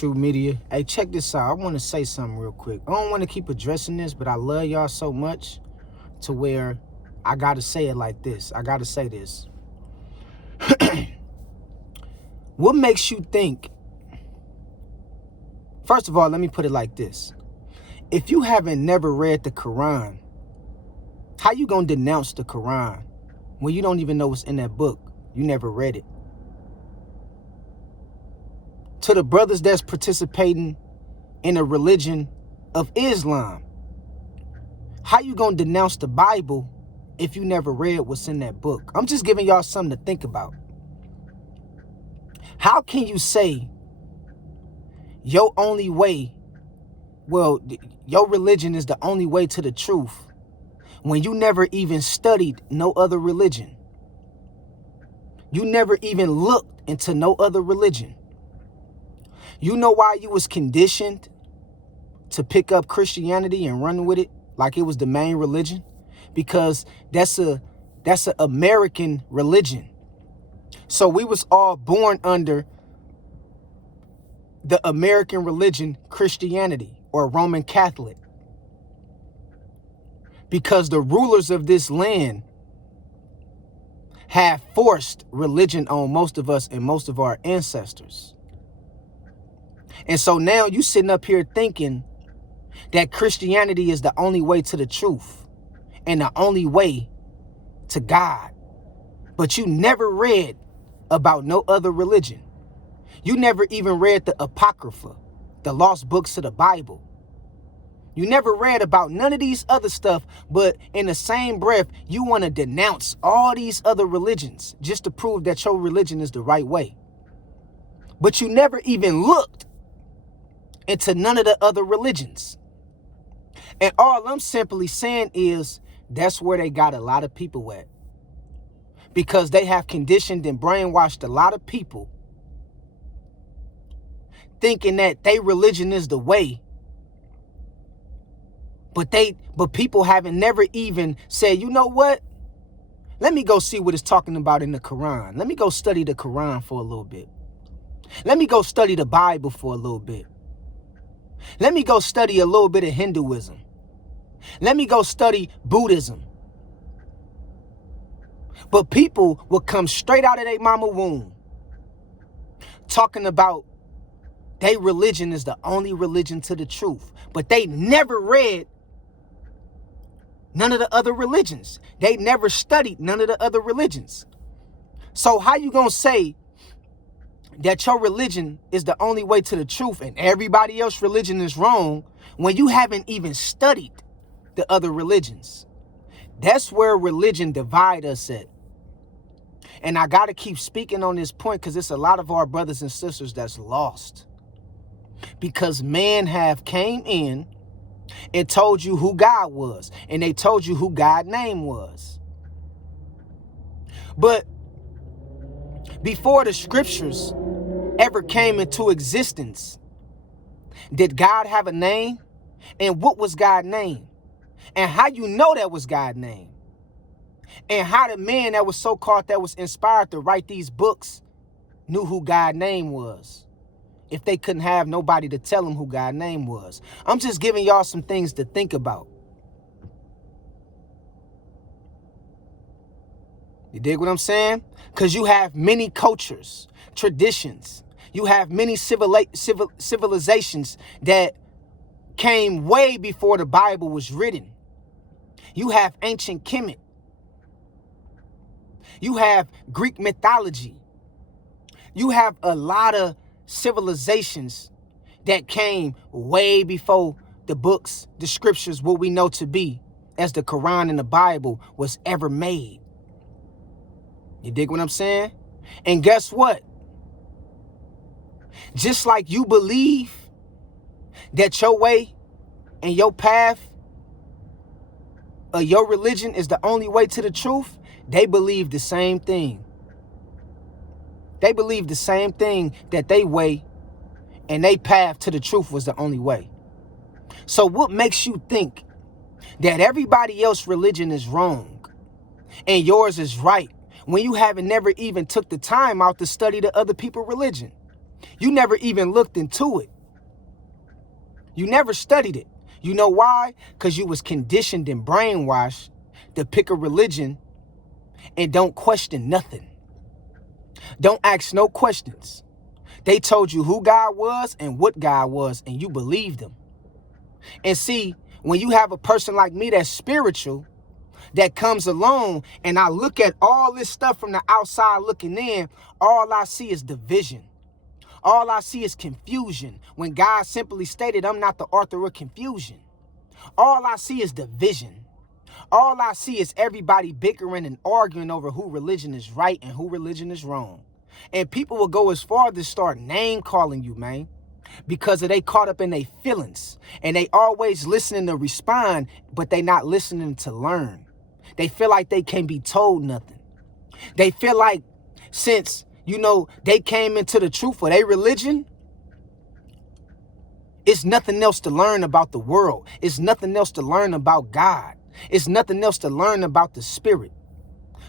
True Media. Hey, check this out. I want to say something real quick. I don't want to keep addressing this, but I love y'all so much to where I got to say it like this. I got to say this. What makes you think? First of all, let me put it like this. If you haven't never read the Quran, how you going to denounce the Quran when you don't even know what's in that book? You never read it. To the brothers that's participating in a religion of Islam, how you gonna denounce the Bible if you never read what's in that book? I'm just giving y'all something to think about. How can you say your only way, your religion is the only way to the truth when you never even studied no other religion? You never even looked into no other religion. You know why you was conditioned to pick up Christianity and run with it like it was the main religion? Because that's a American religion. So we was all born under the American religion, Christianity or Roman Catholic. Because the rulers of this land have forced religion on most of us and most of our ancestors. And so now you sitting up here thinking that Christianity is the only way to the truth and the only way to God. But you never read about no other religion. You never even read the Apocrypha, the lost books of the Bible. You never read about none of these other stuff, but in the same breath, you want to denounce all these other religions just to prove that your religion is the right way. But you never even looked into none of the other religions. And all I'm simply saying is that's where they got a lot of people at. Because they have conditioned and brainwashed a lot of people thinking that their religion is the way. But people haven't never even said, you know what? Let me go see what it's talking about in the Quran. Let me go study the Quran for a little bit. Let me go study the Bible for a little bit. Let me go study a little bit of Hinduism. Let me go study Buddhism. But people will come straight out of their mama womb talking about their religion is the only religion to the truth. But they never read none of the other religions. They never studied none of the other religions. So how you gonna say that your religion is the only way to the truth and everybody else's religion is wrong when you haven't even studied the other religions? That's where religion divide us at. And I got to keep speaking on this point because it's a lot of our brothers and sisters that's lost. Because man have came in and told you who God was. And they told you who God's name was. But before the scriptures ever came into existence, did God have a name? And what was God's name? And how you know that was God's name? And how the man that was so-called that was inspired to write these books knew who God's name was if they couldn't have nobody to tell them who God's name was? I'm just giving y'all some things to think about. You dig what I'm saying? Because you have many cultures, traditions. You have many civilizations that came way before the Bible was written. You have ancient Kemet. You have Greek mythology. You have a lot of civilizations that came way before the books, the scriptures, what we know to be as the Quran and the Bible was ever made. You dig what I'm saying? And guess what? Just like you believe that your way and your path of your religion is the only way to the truth, they believe the same thing. They believe the same thing, that they way and they path to the truth was the only way. So what makes you think that everybody else's religion is wrong and yours is right when you haven't never even took the time out to study the other people's religion? You never even looked into it. You never studied it. You know why? Because you was conditioned and brainwashed to pick a religion and don't question nothing. Don't ask no questions. They told you who God was and what God was, and you believed them. And see, when you have a person like me that's spiritual, that comes along, and I look at all this stuff from the outside looking in, all I see is division. All I see is confusion, when God simply stated, I'm not the author of confusion. All I see is division. All I see is everybody bickering and arguing over who religion is right and who religion is wrong. And people will go as far as to start name calling you, man, because they caught up in their feelings. And they always listening to respond, but they not listening to learn. They feel like they can't be told nothing. They feel like since, they came into the truth of their religion, it's nothing else to learn about the world. It's nothing else to learn about God. It's nothing else to learn about the spirit.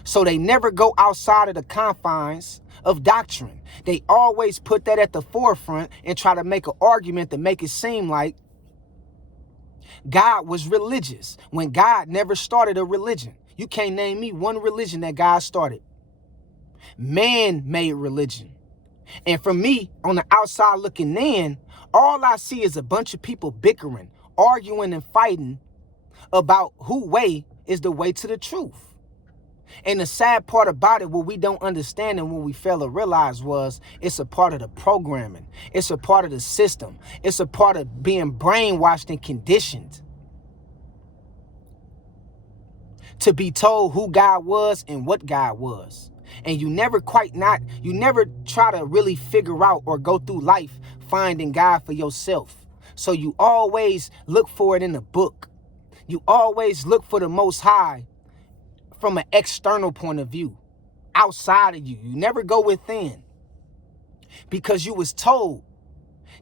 So they never go outside of the confines of doctrine. They always put that at the forefront and try to make an argument to make it seem like God was religious when God never started a religion. You can't name me one religion that God started. Man made religion. And for me, on the outside looking in, all I see is a bunch of people bickering, arguing and fighting about who way is the way to the truth. And the sad part about it, what we don't understand and what we fail to realize was it's a part of the programming. It's a part of the system. It's a part of being brainwashed and conditioned to be told who God was and what God was. And you never try to really figure out or go through life finding God for yourself. So you always look for it in a book. You always look for the Most High from an external point of view, outside of you. You never go within, because you was told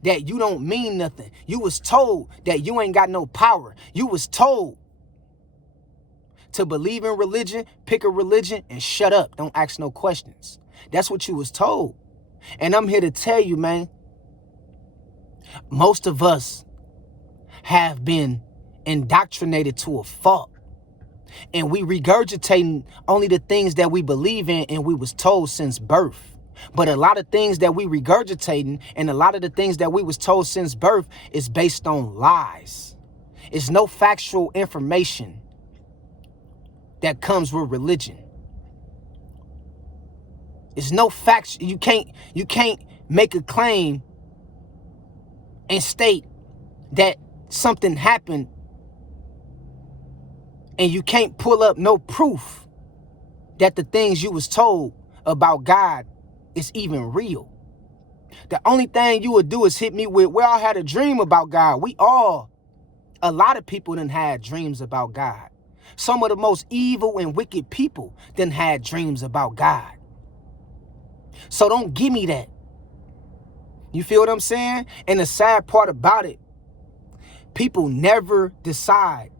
that you don't mean nothing. You was told that you ain't got no power. You was told to believe in religion, pick a religion, and shut up. Don't ask no questions. That's what you was told. And I'm here to tell you, man, most of us have been indoctrinated to a fault. And we regurgitating only the things that we believe in and we was told since birth. But a lot of things that we regurgitating and a lot of the things that we was told since birth is based on lies. It's no factual information that comes with religion. It's no facts. You can't make a claim and state that something happened and you can't pull up no proof that the things you was told about God is even real. The only thing you would do is hit me with, well, I had a dream about God. A lot of people done had dreams about God. Some of the most evil and wicked people done had dreams about God. So don't give me that. You feel what I'm saying? And the sad part about it, people never decide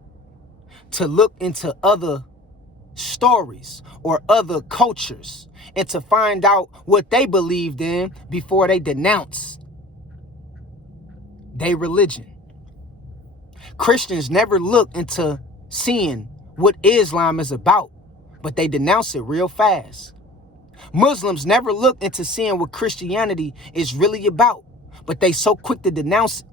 to look into other stories or other cultures and to find out what they believed in before they denounce their religion. Christians never look into seeing what Islam is about, but they denounce it real fast. Muslims never look into seeing what Christianity is really about, but they so quick to denounce it.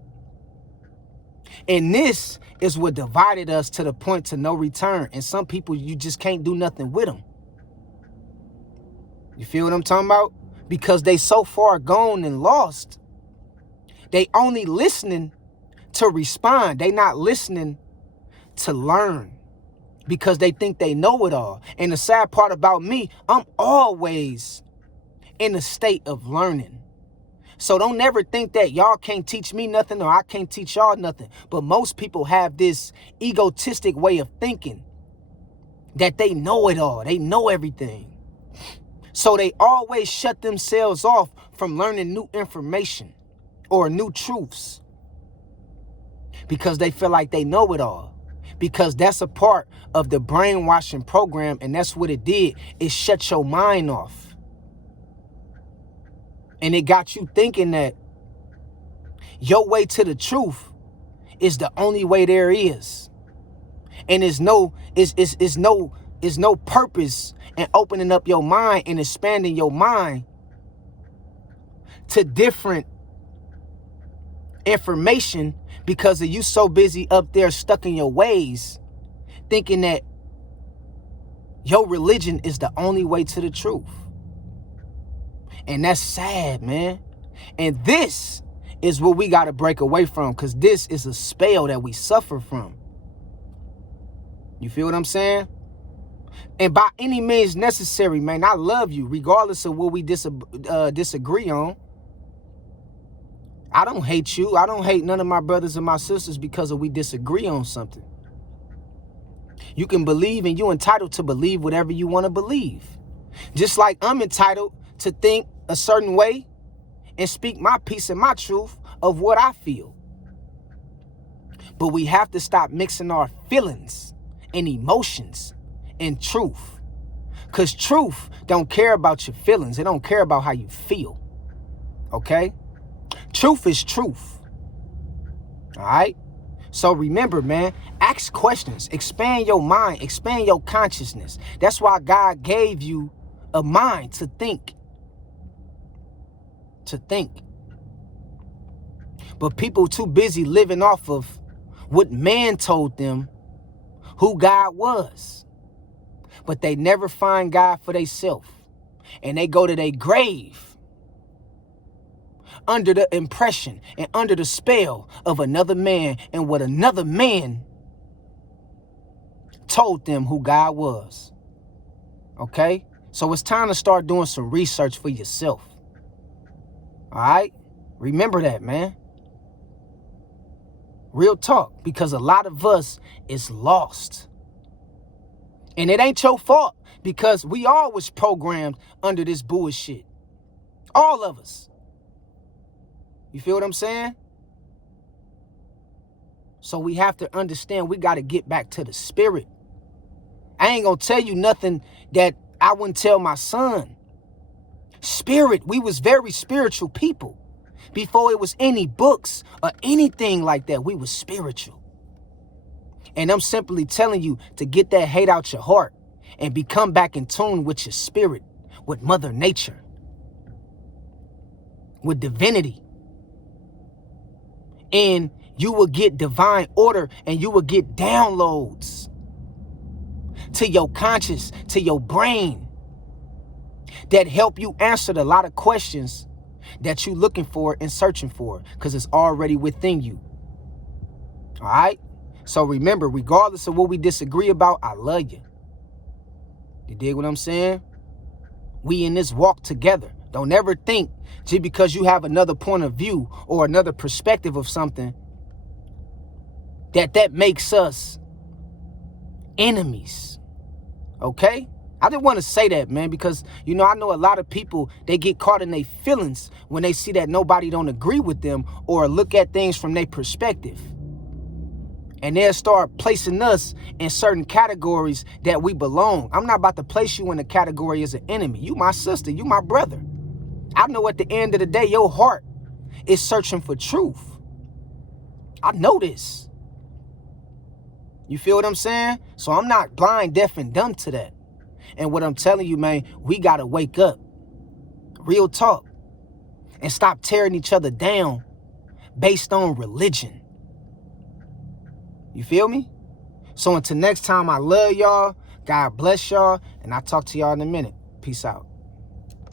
And this is what divided us to the point to no return. And some people, you just can't do nothing with them. You feel what I'm talking about? Because they so far gone and lost. They only listening to respond. They not listening to learn because they think they know it all. And the sad part about me, I'm always in a state of learning. So don't never think that y'all can't teach me nothing or I can't teach y'all nothing. But most people have this egotistic way of thinking that they know it all. They know everything. So they always shut themselves off from learning new information or new truths because they feel like they know it all. Because that's a part of the brainwashing program, and that's what it did. It shut your mind off. And it got you thinking that your way to the truth is the only way there is. And is no purpose in opening up your mind and expanding your mind to different information because of you so busy up there stuck in your ways, thinking that your religion is the only way to the truth. And that's sad, man. And this is what we got to break away from, because this is a spell that we suffer from. You feel what I'm saying? And by any means necessary, man, I love you regardless of what we disagree on. I don't hate you. I don't hate none of my brothers and my sisters because we disagree on something. You can believe, and you're entitled to believe whatever you want to believe. Just like I'm entitled to think a certain way and speak my piece and my truth of what I feel. But we have to stop mixing our feelings and emotions and truth. Because truth don't care about your feelings. It don't care about how you feel. Okay? Truth is truth. All right? So remember, man, ask questions, expand your mind, expand your consciousness. That's why God gave you a mind to think. To think. But people too busy living off of what man told them who God was. But they never find God for themselves. And they go to their grave under the impression and under the spell of another man and what another man told them who God was. Okay? So it's time to start doing some research for yourself. All right? Remember that, man. Real talk, because a lot of us is lost. And it ain't your fault, because we all was programmed under this bullshit. All of us. You feel what I'm saying? So we have to understand we got to get back to the spirit. I ain't going to tell you nothing that I wouldn't tell my son. Spirit, we was very spiritual people. Before it was any books or anything like that, we was spiritual. And I'm simply telling you to get that hate out your heart and become back in tune with your spirit, with Mother Nature, with divinity. And you will get divine order, and you will get downloads to your conscious, to your brain, that help you answer a lot of questions that you're looking for and searching for, because it's already within you. All right? So remember, regardless of what we disagree about, I love you. You dig what I'm saying? We in this walk together. Don't ever think just because you have another point of view or another perspective of something that makes us enemies. Okay? I didn't want to say that, man, because, you know, I know a lot of people, they get caught in their feelings when they see that nobody don't agree with them or look at things from their perspective. And they'll start placing us in certain categories that we belong. I'm not about to place you in a category as an enemy. You my sister, you my brother. I know at the end of the day, your heart is searching for truth. I know this. You feel what I'm saying? So I'm not blind, deaf, and dumb to that. And what I'm telling you, man, we got to wake up. Real talk. And stop tearing each other down based on religion. You feel me? So until next time, I love y'all. God bless y'all. And I'll talk to y'all in a minute. Peace out.